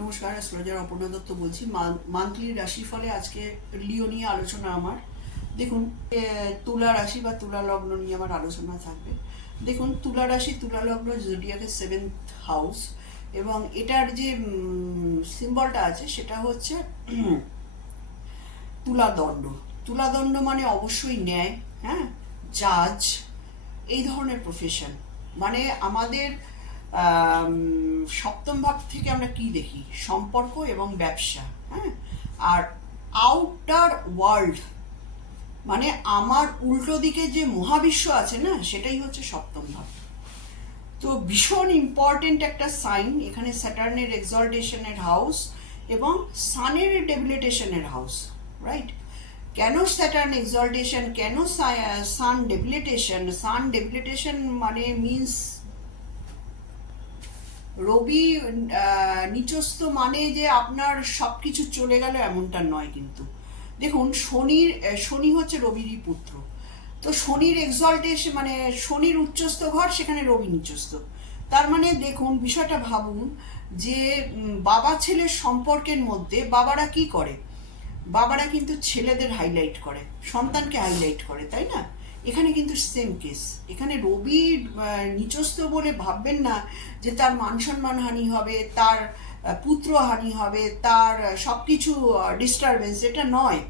নমস্কার অ্যাস্ট্রোলজার অপর্ণা দত্ত বলছি। মান্থলি রাশিফলে আজকে লিও নিয়ে আলোচনা আমার। দেখুন তুলা রাশি বা তুলা লগ্ন নিয়ে আমার আলোচনা থাকবে। দেখুন তুলা রাশি তুলা লগ্ন জুডিয়াকের সেভেন্থ হাউস এবং এটার যে সিম্বলটা আছে সেটা হচ্ছে তুলাদণ্ড তুলাদণ্ড মানে অবশ্যই ন্যায় হ্যাঁ? জাজ এই ধরনের প্রফেশন মানে আমাদের আম, সপ্তম ভাব থেকে আমরা কি দেখি? সম্পর্ক এবং ব্যবসা হ্যাঁ? আর আউটার ওয়ার্ল্ড মানে আমার উল্টো দিকে যে মহাবিশ্ব আছে না, সেটাই হচ্ছে সপ্তম ভাব তো ভীষণ ইম্পর্টেন্ট একটা সাইন এখানে স্যাটার্নের এক্সল্টেশনের হাউস এবং সানের ডেবিলিটেশনের হাউস রাইট কেন স্যাটার্ন এক্সল্টেশন কেন সান ডেবিলিটেশন সান ডেবিলিটেশন মানে মিন্স রবি নিচস্থ মানে যে আপনার সব কিছু চলে গেল এমনটা নয় কিন্তু। দেখুন, শনির শনি হচ্ছে রবিরই পুত্র। তো শনির এক্সল্টেশন মানে শনির উচ্চস্থ ঘর, সেখানে রবি নিচস্থ। তার মানে দেখুন, বিষয়টা ভাবুন যে বাবা ছেলের সম্পর্কের মধ্যে বাবারা কি করে? বাবারা কিন্তু ছেলেদের হাইলাইট করে, সন্তানকে হাইলাইট করে, তাই না? এখানে কিন্তু সেম কেস এখানে রবি নিচস্থ বলে ভাববেন না যে তার মান সম্মান হানি হবে, তার পুত্র হানি হবে, তার সব কিছু ডিস্টারবেন্স এটা নয়।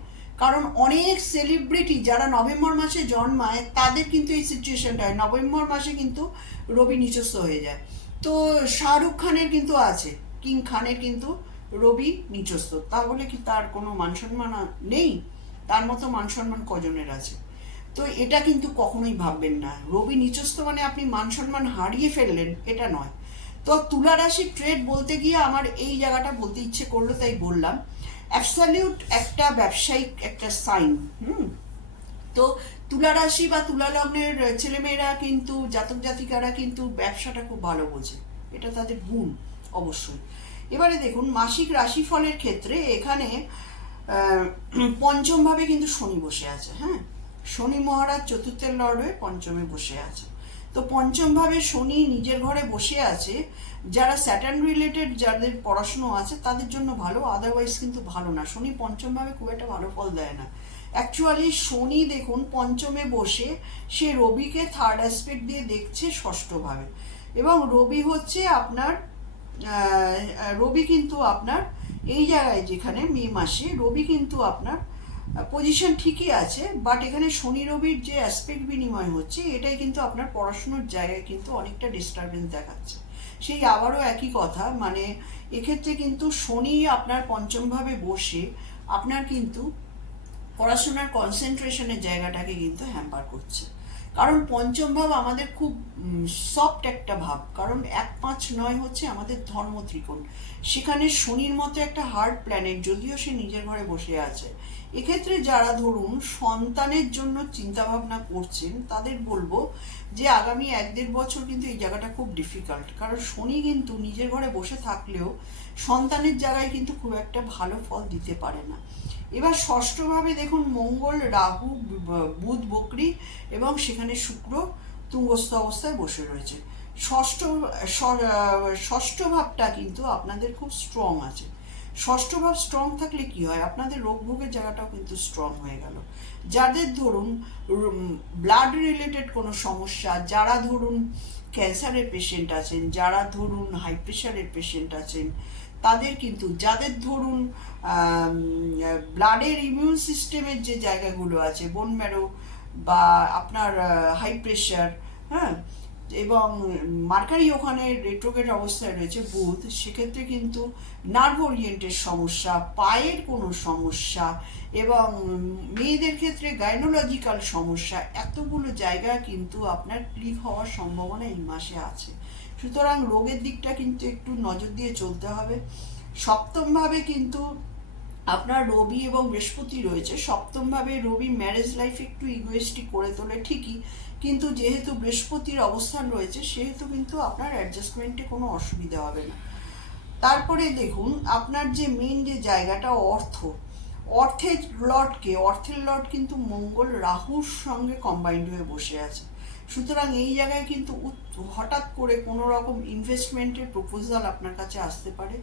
কারণ অনেক সেলিব্রিটি যারা নভেম্বর মাসে জন্মায়, তাদের কিন্তু এই সিচুয়েশনটা হয়। নভেম্বর মাসে কিন্তু রবি নিচস্থ হয়ে যায়। তো শাহরুখ খানের কিন্তু আছে। কিং খানের কিন্তু রবি নিচস্থ তাহলে কি তার কোনো মান সম্মান নেই? তার মতো মান সম্মান কজনের আছে? তো এটা কিন্তু কখনোই ভাববেন না। রবি নিচস্থ মানে আপনি মান সম্মান হারিয়ে ফেললেন এটা নয়। তো তুলা রাশি ট্রেড বলতে গিয়ে আমার এই জায়গাটা বলতে ইচ্ছে করল তাই বললাম। অ্যাবসলিউট একটা ব্যবসায়িক একটা সাইন হুম? তো তুলা রাশি বা তুলা লগ্নের ছেলেমেয়েরা কিন্তু জাতক জাতিকারা কিন্তু ব্যবসাটা খুব ভালো বোঝে। এটা তাদের গুণ অবশ্যই। এবারে দেখুন মাসিক রাশিফলের ক্ষেত্রে এখানে আহ, পঞ্চম ভাবে কিন্তু শনি বসে আছে হ্যাঁ? শনি মহারাজ চতুর্থের লর্ড পঞ্চমে বসে আছে। তো পঞ্চম ভাবে শনি নিজের ঘরে বসে আছে, যারা স্যাটার্ন রিলেটেড যাদের পড়াশুনো আছে তাদের জন্য ভালো আদারওয়াইজ কিন্তু ভালো না। শনি পঞ্চম ভাবে খুব একটা ভালো ফল দেয় না। অ্যাকচুয়ালি শনি দেখুন পঞ্চমে বসে, সে রবিকে থার্ড অ্যাসপেক্ট দিয়ে দেখছে ষষ্ঠভাবে। এবং রবি হচ্ছে আপনার রবি কিন্তু আপনার এই জায়গায় যেখানে মে মাসে, রবি কিন্তু আপনার পজিশন ঠিকই আছে বাট এখানে শনি রবির যে অ্যাসপেক্ট বিনিময় হচ্ছে, এটাই কিন্তু আপনার পড়াশুনোর জায়গায় কিন্তু অনেকটা ডিস্টারবেন্স দেখাচ্ছে। সেই আবারও একই কথা মানে এক্ষেত্রে কিন্তু শনি আপনার পঞ্চমভাবে বসে, আপনার কিন্তু পড়াশোনার কনসেন্ট্রেশনের জায়গাটাকে কিন্তু হ্যাম্পার করছে। কারণ পঞ্চম ভাব আমাদের খুব সফট একটা ভাব, কারণ এক পাঁচ নয় হচ্ছে আমাদের ধর্ম ত্রিকোণ সেখানে শনির মতো একটা হার্ড প্ল্যানেট যদিও সে নিজের ঘরে বসে আছে এক্ষেত্রে যারা ধরুন সন্তানের জন্য চিন্তা ভাবনা করছেন, তাদের বলব যে আগামী এক দেড় বছর কিন্তু এই জায়গাটা খুব ডিফিকাল্ট কারণ শনি কিন্তু নিজের ঘরে বসে থাকলেও সন্তানের জায়গায় কিন্তু খুব একটা ভালো ফল দিতে পারে না। এবার ষষ্ঠভাবে দেখুন মঙ্গল, রাহু বুধ, বকরি এবং সেখানে শুক্র তুঙ্গস্থ অবস্থায় বসে রয়েছে। ষষ্ঠ ষষ্ঠ ভাবটা কিন্তু আপনাদের খুব স্ট্রং আছে। ষষ্ঠ ভাব স্ট্রং থাকলে কি হয়? আপনাদের রোগ ভোগের জায়গাটাও কিন্তু স্ট্রং হয়ে গেল। যাদের ধরুন ব্লাড রিলেটেড কোনো সমস্যা, যারা ধরুন ক্যান্সারের পেশেন্ট আছেন, যারা ধরুন হাই প্রেশারের পেশেন্ট আছেন, তাদের কিন্তু, যাদের ধরুন ব্লাডের ইমিউন সিস্টেমের যে জায়গাগুলো আছে বোন ম্যারো বা আপনার হাই প্রেশার হ্যাঁ এবং মার্কারি ওখানে রেট্রোগেট অবস্থায় রয়েছে বুধ, সেক্ষেত্রে কিন্তু নার্ভ ওরিয়েন্টের সমস্যা, পায়ের কোনো সমস্যা এবং মেয়েদের ক্ষেত্রে গাইনোলজিক্যাল সমস্যা এতগুলো জায়গা কিন্তু আপনার ক্লিক হওয়ার সম্ভাবনা এই মাসে আছে। সুতরাং রোগের দিকটা কিন্তু একটু নজর দিয়ে চলতে হবে। সপ্তমভাবে কিন্তু আপনার রবি এবং বৃহস্পতি রয়েছে, সপ্তমভাবে রবি ম্যারেজ লাইফ একটু ইগোয়েস্টিক করে তোলে ঠিকই, কিন্তু যেহেতু বৃহস্পতির অবস্থান রয়েছে, সেহেতু কিন্তু আপনার অ্যাডজাস্টমেন্টে কোনো অসুবিধা হবে না। তারপরে দেখুন, আপনার যে মেন যে জায়গাটা অর্থ, অর্থের লটকে অর্থের লট কিন্তু মঙ্গল রাহুর সঙ্গে কম্বাইন্ড হয়ে বসে আছে। সুতরাং এই জায়গায় কিন্তু হঠাৎ করে কোনো রকম ইনভেস্টমেন্টের প্রপোজাল আপনার কাছে আসতে পারে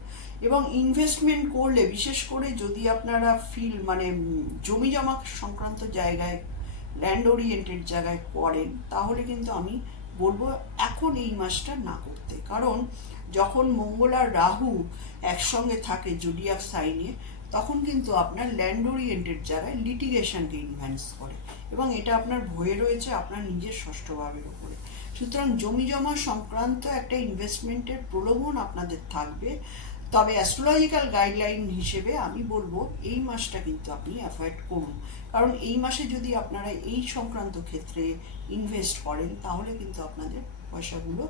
এবং ইনভেস্টমেন্ট করলে, বিশেষ করে যদি আপনারা ফিল মানে জমি জমা সংক্রান্ত জায়গায় ল্যান্ড ওরিয়েন্টেড জায়গায় করেন তাহলে কিন্তু আমি বলব এখন এই মাসটা না করতে। কারণ যখন মঙ্গল আর রাহু একসঙ্গে থাকে জুডিয়াক সাইনে তখন কিন্তু আপনার ল্যান্ড ওরিয়েন্টেড জায়গায় লিটিগেশনকে ইনভ্যান্স করে এবং এটা আপনার ভয়ে রয়েছে, আপনার নিজের ষষ্ঠ ভাবের উপরে। সুতরাং জমি জমা সংক্রান্ত একটা ইনভেস্টমেন্টের প্রলোভন আপনাদের থাকবে। তবে অ্যাস্ট্রোলজিক্যাল গাইডলাইন হিসেবে আমি বলব, এই মাসটা কিন্তু আপনি অ্যাভয়েড করুন। কারণ এই মাসে যদি আপনারা এই সংক্রান্ত ক্ষেত্রে ইনভেস্ট করেন, তাহলে কিন্তু আপনাদের পয়সাগুলো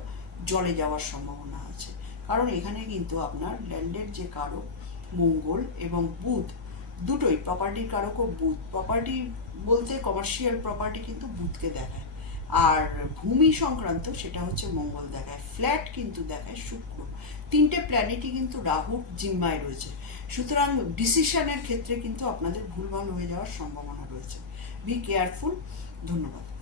জলে যাওয়ার সম্ভাবনা আছে। কারণ এখানে কিন্তু আপনার ল্যান্ডের যে কারক, মঙ্গল এবং বুধ, দুটোই প্রপার্টির কারকও বুধ। প্রপার্টি বলতে কমার্শিয়াল প্রপার্টি কিন্তু বুধকে দেখায়। আর ভূমি সংক্রান্ত সেটা হচ্ছে মঙ্গল দেখায়। ফ্ল্যাট কিন্তু দেখায় শুক্র। তিনটে প্ল্যানেটই কিন্তু রাহুর জিম্মায় রয়েছে। সুতরাং ডিসিশনের ক্ষেত্রে কিন্তু আপনাদের ভুলভাল হয়ে যাওয়ার সম্ভাবনা রয়েছে। বি কেয়ারফুল ধন্যবাদ।